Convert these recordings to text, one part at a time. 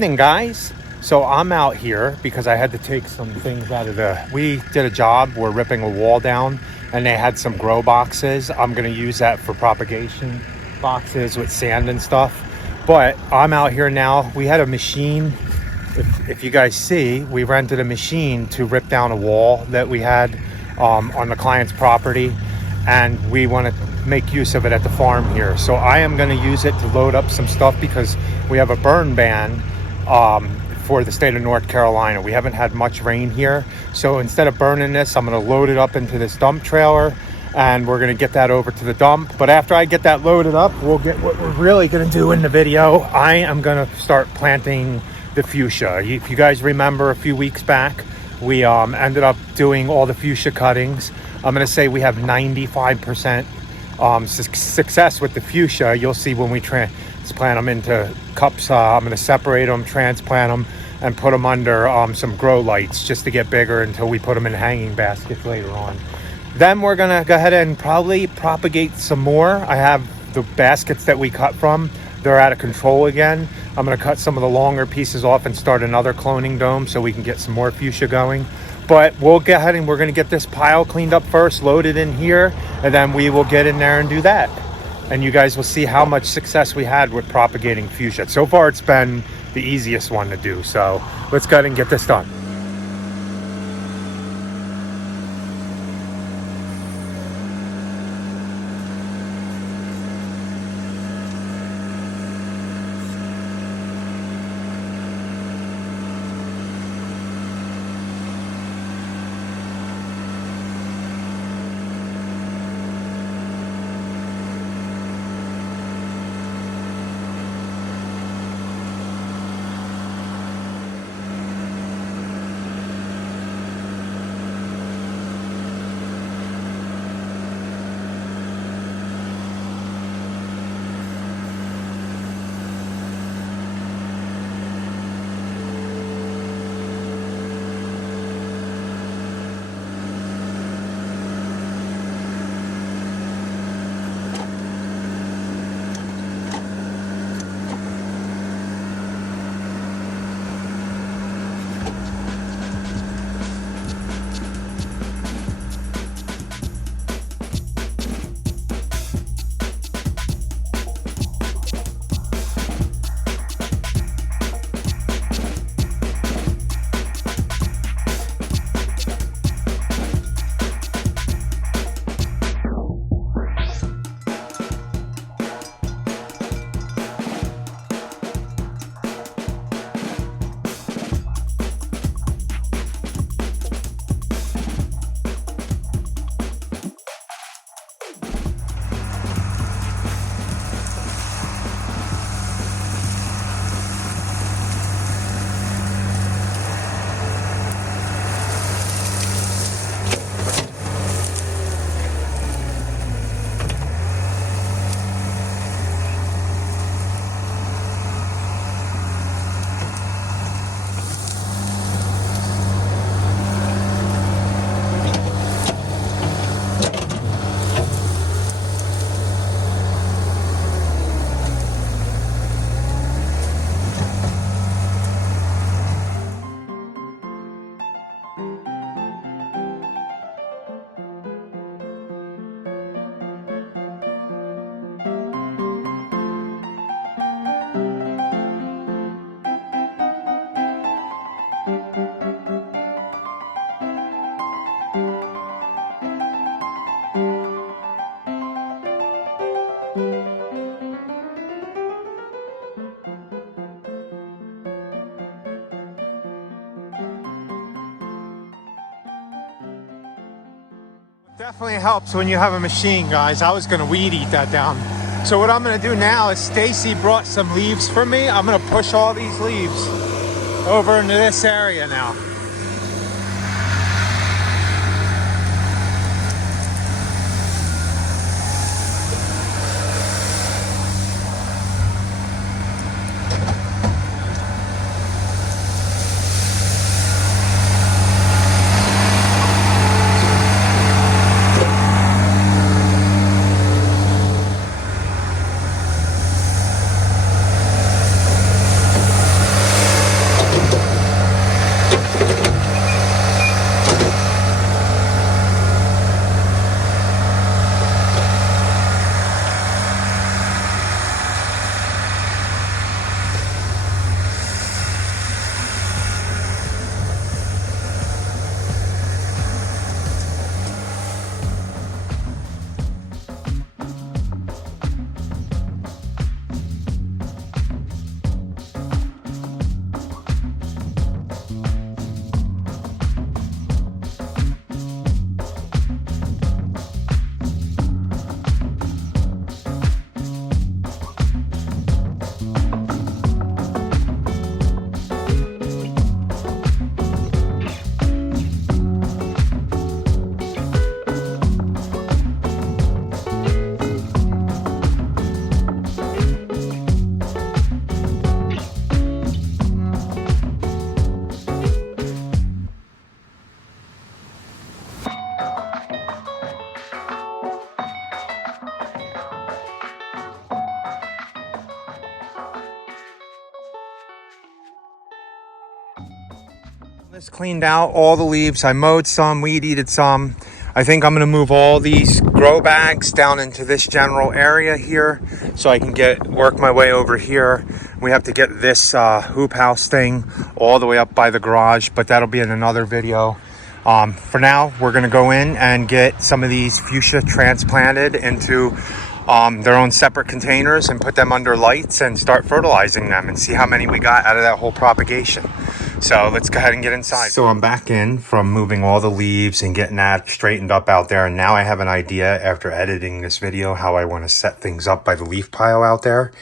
evening, guys. So I'm out here because I had to take some things out of we did a job, we're ripping a wall down, and they had some grow boxes. I'm going to use that for propagation boxes with sand and stuff. But I'm out here now. We had a machine. If you guys see, we rented a machine to rip down a wall that we had on the client's property, and we want to make use of it at the farm here. So I am going to use it to load up some stuff because we have a burn ban for the state of North Carolina. We haven't had much rain here, so instead of burning this, I'm going to load it up into this dump trailer, and we're going to get that over to the dump. But after I get that loaded up, we'll get what we're really going to do in the video. I am going to start planting the fuchsia. If you guys remember, a few weeks back we ended up doing all the fuchsia cuttings. I'm going to say we have 95% success with the fuchsia. You'll see when we transplant them into cups. I'm going to separate them, transplant them, and put them under some grow lights just to get bigger until we put them in hanging baskets later on. Then we're going to go ahead and probably propagate some more. I have the baskets that we cut from. They're out of control again. I'm going to cut some of the longer pieces off and start another cloning dome so we can get some more fuchsia going. But we'll go ahead and we're going to get this pile cleaned up first, loaded in here, and then we will get in there and do that. And you guys will see how much success we had with propagating fuchsia. So far, it's been the easiest one to do. So let's go ahead and get this done. Definitely helps when you have a machine, guys. I was going to weed eat that down. So what I'm going to do now is Stacy brought some leaves for me. I'm going to push all these leaves over into this area now. This cleaned out all the leaves. I mowed some, weed eated some. I think I'm gonna move all these grow bags down into this general area here so I can work my way over here. We have to get this hoop house thing all the way up by the garage, but that'll be in another video. For now, we're gonna go in and get some of these fuchsia transplanted into their own separate containers and put them under lights and start fertilizing them and see how many we got out of that whole propagation. So let's go ahead and get inside. So I'm back in from moving all the leaves and getting that straightened up out there. And now I have an idea after editing this video how I want to set things up by the leaf pile out there.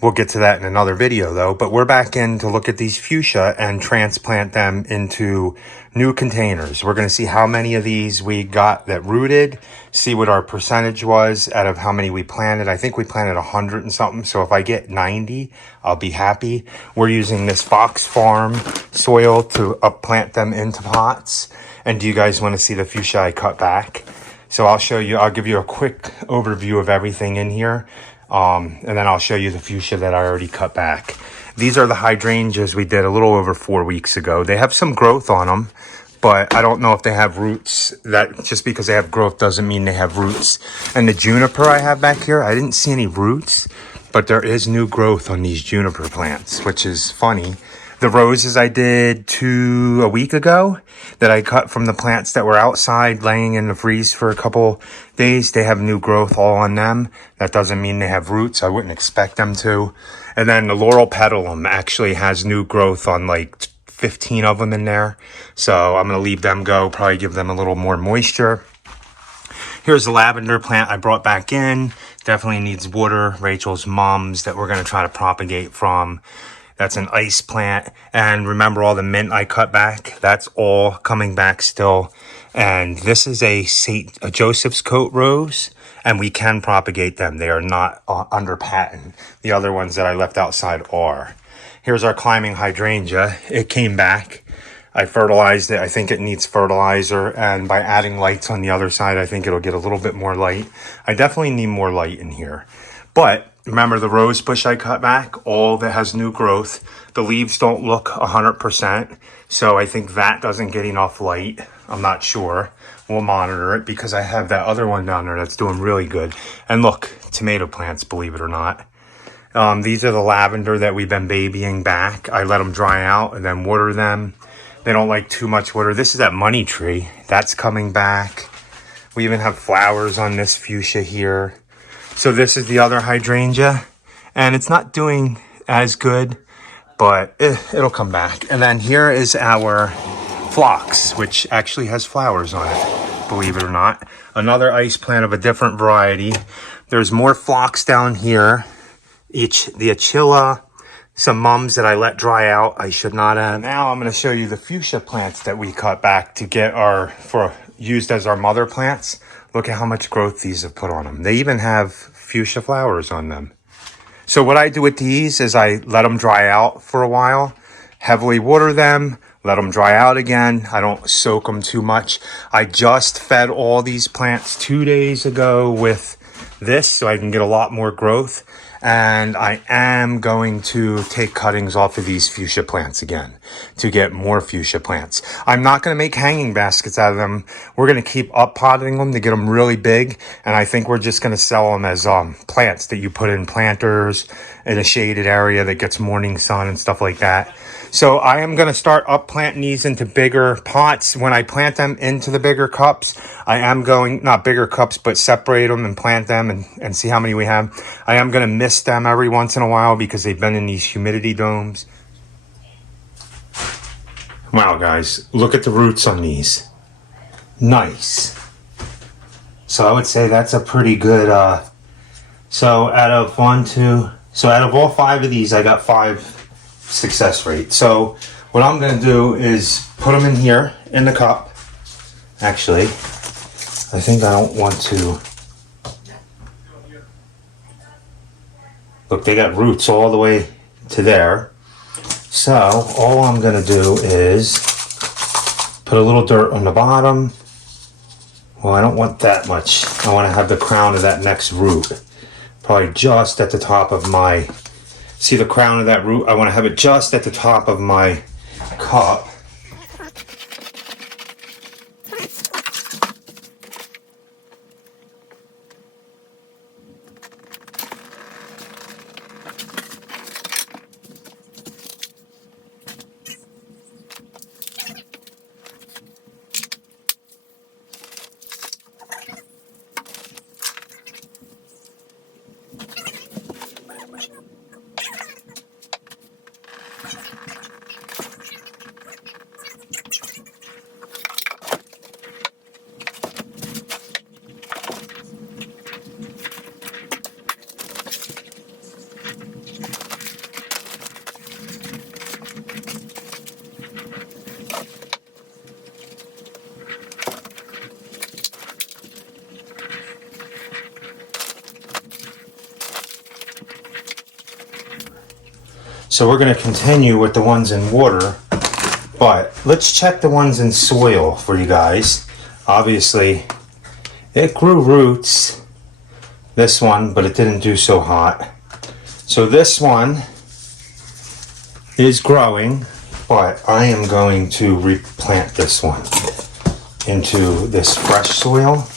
We'll get to that in another video though, but we're back in to look at these fuchsia and transplant them into new containers. We're going to see how many of these we got that rooted, see what our percentage was out of how many we planted. I think we planted 100 and something. So if I get 90, I'll be happy. We're using this Fox Farm soil to plant them into pots. And do you guys want to see the fuchsia I cut back? So I'll give you a quick overview of everything in here. And then I'll show you the fuchsia that I already cut back. These are the hydrangeas we did a little over 4 weeks ago. They have some growth on them, but I don't know if they have roots. That just because they have growth doesn't mean they have roots. And the juniper I have back here, I didn't see any roots, but there is new growth on these juniper plants, which is funny. The roses I did a week ago that I cut from the plants that were outside laying in the freeze for a couple days, they have new growth all on them. That doesn't mean they have roots. I wouldn't expect them to. And then the laurel petalum actually has new growth on like 15 of them in there. So I'm going to leave them go, probably give them a little more moisture. Here's the lavender plant I brought back in. Definitely needs water. Rachel's mums that we're going to try to propagate from. That's an ice plant. And remember all the mint I cut back? That's all coming back still. And this is a Joseph's coat rose. And we can propagate them. They are not under patent. The other ones that I left outside are. Here's our climbing hydrangea. It came back. I fertilized it. I think it needs fertilizer. And by adding lights on the other side, I think it'll get a little bit more light. I definitely need more light in here. But remember the rose bush I cut back? All that has new growth. The leaves don't look 100%. So I think that doesn't get enough light. I'm not sure. We'll monitor it because I have that other one down there that's doing really good. And look, tomato plants, believe it or not. These are the lavender that we've been babying back. I let them dry out and then water them. They don't like too much water. This is that money tree. That's coming back. We even have flowers on this fuchsia here. So this is the other hydrangea. And it's not doing as good, but it'll come back. And then here is our phlox, which actually has flowers on it, believe it or not. Another ice plant of a different variety. There's more phlox down here. The achilla, some mums that I let dry out. I should not have. Now I'm going to show you the fuchsia plants that we cut back to get used as our mother plants. Look at how much growth these have put on them. They even have fuchsia flowers on them. So what I do with these is I let them dry out for a while, heavily water them, let them dry out again. I don't soak them too much. I just fed all these plants 2 days ago with this so I can get a lot more growth. And I am going to take cuttings off of these fuchsia plants again to get more fuchsia plants. I'm not going to make hanging baskets out of them. We're going to keep up potting them to get them really big. And I think we're just going to sell them as plants that you put in planters in a shaded area that gets morning sun and stuff like that. So I am going to start up planting these into bigger pots. When I plant them into the bigger cups, I am going, not bigger cups, but separate them and plant them and see how many we have. I am going to mist them every once in a while because they've been in these humidity domes. Wow, guys, look at the roots on these. Nice. So I would say that's a pretty good, so out of all 5 of these, I got 5 success rate. So what I'm going to do is put them in here in the cup. Actually, I think I don't want to. Look, they got roots all the way to there. So all I'm going to do is put a little dirt on the bottom. Well, I don't want that much. I want to have the crown of that next root. Probably just at the top of my, see the crown of that root? I want to have it just at the top of my cup. So we're going to continue with the ones in water, but let's check the ones in soil for you guys. Obviously, it grew roots, this one, but it didn't do so hot. So this one is growing, but I am going to replant this one into this fresh soil.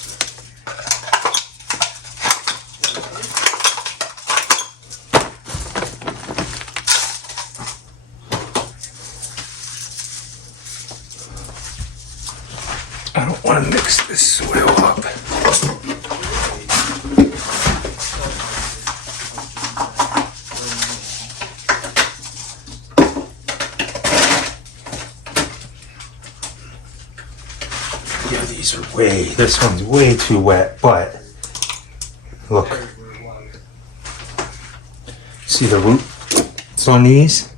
I don't want to mix this soil up. Yeah, these are this one's way too wet, but look. See the roots on these?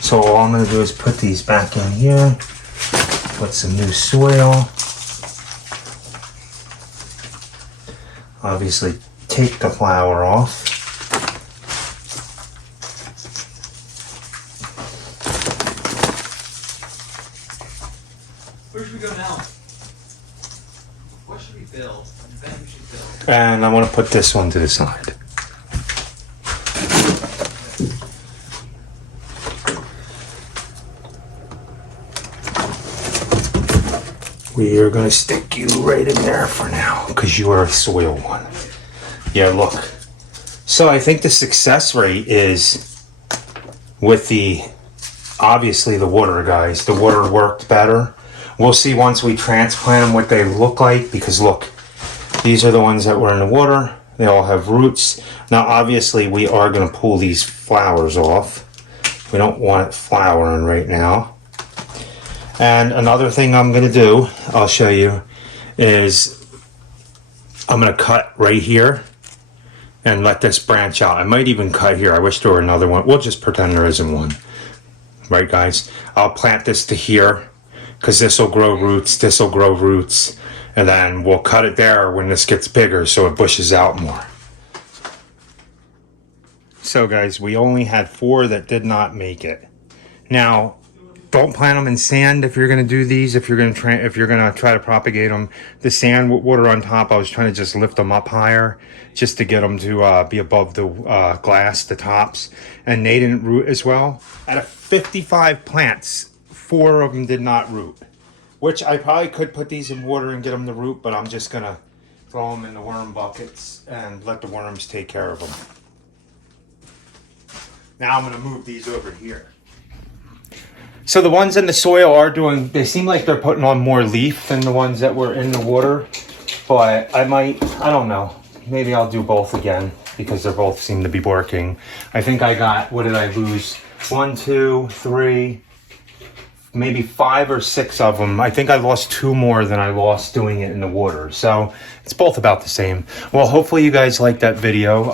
So all I'm going to do is put these back in here. Put some new soil. Obviously, take the flower off. Where should we go now? What should we build? I think we should build. And I want to put this one to the side. We are going to stick you right in there for now because you are a soil one. Yeah, look. So I think the success rate is with obviously the water, guys. The water worked better. We'll see once we transplant them what they look like, because look, these are the ones that were in the water. They all have roots. Now, obviously, we are going to pull these flowers off. We don't want it flowering right now. And another thing I'm going to do, I'll show you, is I'm going to cut right here and let this branch out. I might even cut here. I wish there were another one. We'll just pretend there isn't one. Right, guys? I'll plant this to here because this will grow roots. This will grow roots. And then we'll cut it there when this gets bigger so it bushes out more. So, guys, we only had 4 that did not make it. Now, don't plant them in sand if you're going to do these. If you're going to try to propagate them, the sand with water on top, I was trying to just lift them up higher just to get them to be above the glass, the tops. And they didn't root as well. Out of 55 plants, 4 of them did not root. Which I probably could put these in water and get them to root, but I'm just going to throw them in the worm buckets and let the worms take care of them. Now I'm going to move these over here. So the ones in the soil they seem like they're putting on more leaf than the ones that were in the water. But I don't know. Maybe I'll do both again because they both seem to be working. I think I got, what did I lose? 1, 2, 3, maybe 5 or 6 of them. I think I lost 2 more than I lost doing it in the water. So it's both about the same. Well, hopefully you guys liked that video.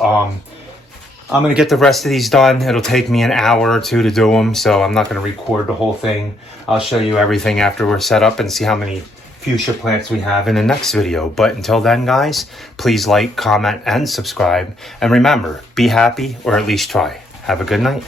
I'm going to get the rest of these done. It'll take me an hour or 2 to do them, so I'm not going to record the whole thing. I'll show you everything after we're set up and see how many fuchsia plants we have in the next video. But until then, guys, please like, comment, and subscribe. And remember, be happy, or at least try. Have a good night.